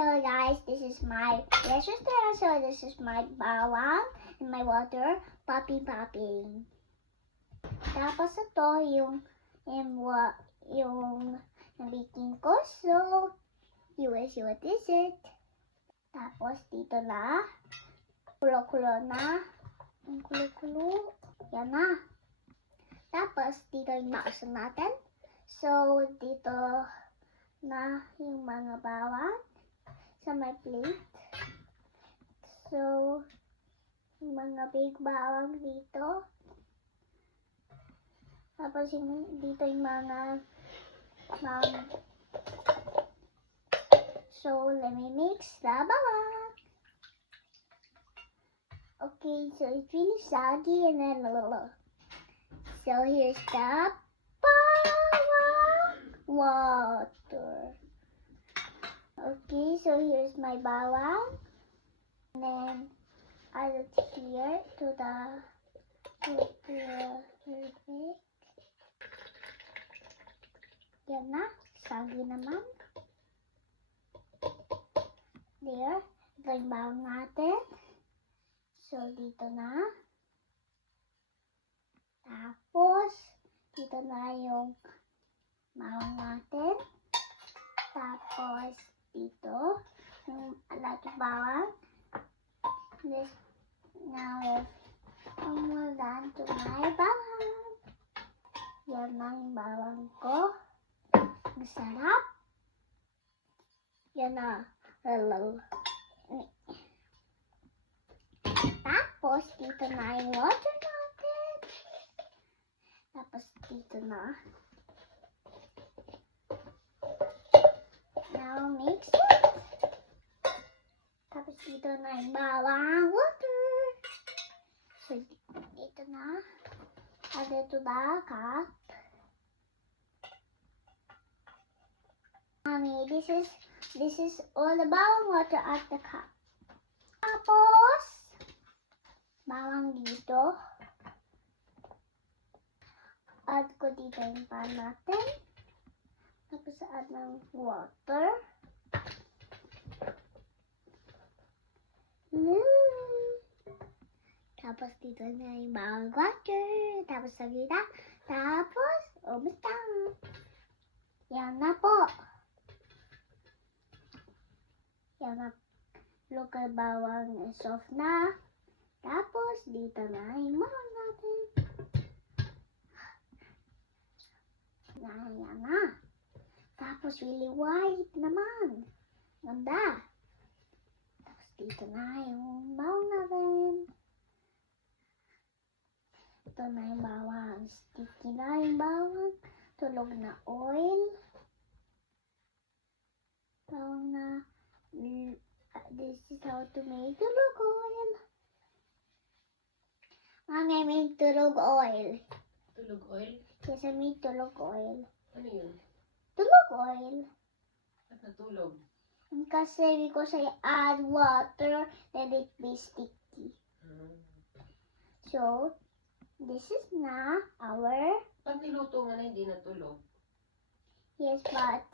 Hello guys, this is my precious treasure. This is my bawang and my water popping. Tapos ito yung nabikin ko. So, you will see what is it. Tapos dito na, kulo-kulo na. Yung kulo-kulo, yan na. Tapos dito yung mouse natin. So, dito na yung mga bawang sa my plate. So, yung mga big bawang dito. Tapos dito yung mga So, let me mix the bawang. Okay, so it's really soggy and then So, here's the bawang water. Okay, so here's my bawang. And then add it here to the perfect. Yan na, sagi naman. There, ito yung bawang natin. So, dito na. Tapos, dito na yung bawang natin. Tapos, dito, yung alat bawang. This, now, we're done to my bawang. Yan ang bawang ko. Ang sarap. Yan na. Tapos, dito na yung water natin. Tapos, dito na. Now, mix it. Tapos, dito na yung bawang water. So, dito na. Add it to the cup. Mommy, this is all the bawang water at the cup. Tapos, bawang dito. Add ko dito yung pan natin. Tapos, add ng water. Tapos, dito na yung bawang water. Tapos, sa gitna. Tapos, basta. Yan na po. Yan na. Local bawang soft na. Tapos, dito na yung bawang natin. Yan na. Tapos, really white naman. Ganda. Tapos, dito na yung bawang natin. Ito na yung bawang. Sticky na yung bawang. Tulog na oil. Bawang na. This is how to make tulog oil. Mami, I make tulog oil. Tulog oil? Yes, I make tulog oil. Ano yun? Tulog oil. At natulog? Kasi because I add water, then it be sticky. So, this is na our... Pag niluto nga na hindi natulog? Yes, but